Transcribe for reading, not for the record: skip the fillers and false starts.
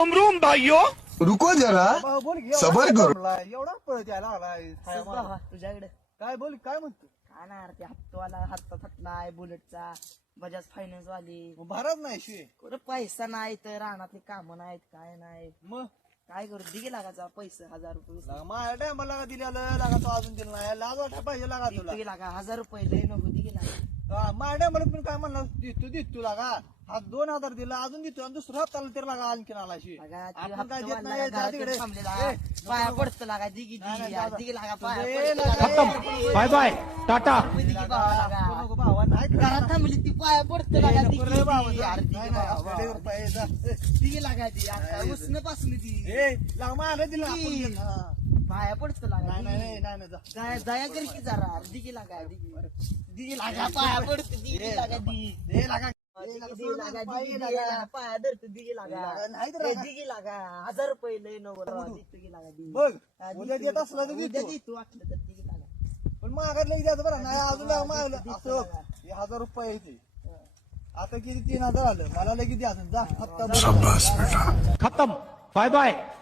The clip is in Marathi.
रूम भाइयों रुको जरा बोल की, सबर एवढा करो. पडलाय, एवढा पळत यायला लागलाय असंच बाबा तुझ्याकडे काय बोल काय म्हणतो काय नाही अरे ते हप्तावाला हप्ता थकलाय बुलेटचा बजाज फायनान्स वाली भारत नाही शिवे कुठं पैसा नाही तर रानातली कामं नाहीत काय नाही मग काय करू दिगे लागायचा पैसे 1000 रुपये लागा, माझ्या टायमाला दिलेलं लागा तो अजून दिला नाही लाज वाटायला पाहिजे लागा तुला दिगे लागा 1000 रुपये लय नको दिगे लागा हा, माझ्या टायमाला पण काय म्हणलं देतो लागा हा 2000 दिला अजून देतो आणि दुसरा हप्ताला तर लागा आणखीन आला शिवे लागा ते आपण काय देत हप्तावाला नाही जा घरात तिकडे थांबलेला ए, पाया पडतो लागा दिगी नाही, दिगी दादा. दिगे लागा ए, पाया लागा, पडतो ए, बाय बाय टाटा दिगी लागा, नको नको भावा, नाही घरात करणार. थांबली ती पाया पडतो ए, लागा नको दिगी रे बाबा, दिगी. अरे नाही, दिगी नाही, बाबा, आपल्याला बाबा. रुपये जा. ए, दिगी लागा ती आता उसनं पासून ती ए, लागा, मला दिला आपण ती. दिला. हा. पाया पडतो लागा नाही नाही दिगी. नाही नाही, जा. दया कर की जरा दिगी लागा दिगी लागा पाया पडतो दिगी लागा दिगी ए, लागा. ए, लागा, दिगी लागा पायी दिगी लागा. लागा पाया धरतो दिगी लागा लागा, नाही तर ए, लागा. दिगी लागा 1000 रुपये लय नको दिगी लागा दिगी बघ हा, उद्या दिगी देत असला तर उद्या देतो. देतो वाटलं तर दिगी लागा पण मागायला द्यायचं बरं नाही अजून मागलं देतो असं लागा. हे 1000 रुपये येते आता किती 3000 आलं मला लगेच द्यायचं जा हप्ता भर. शाबाश बेटा. खत्म बाय बाय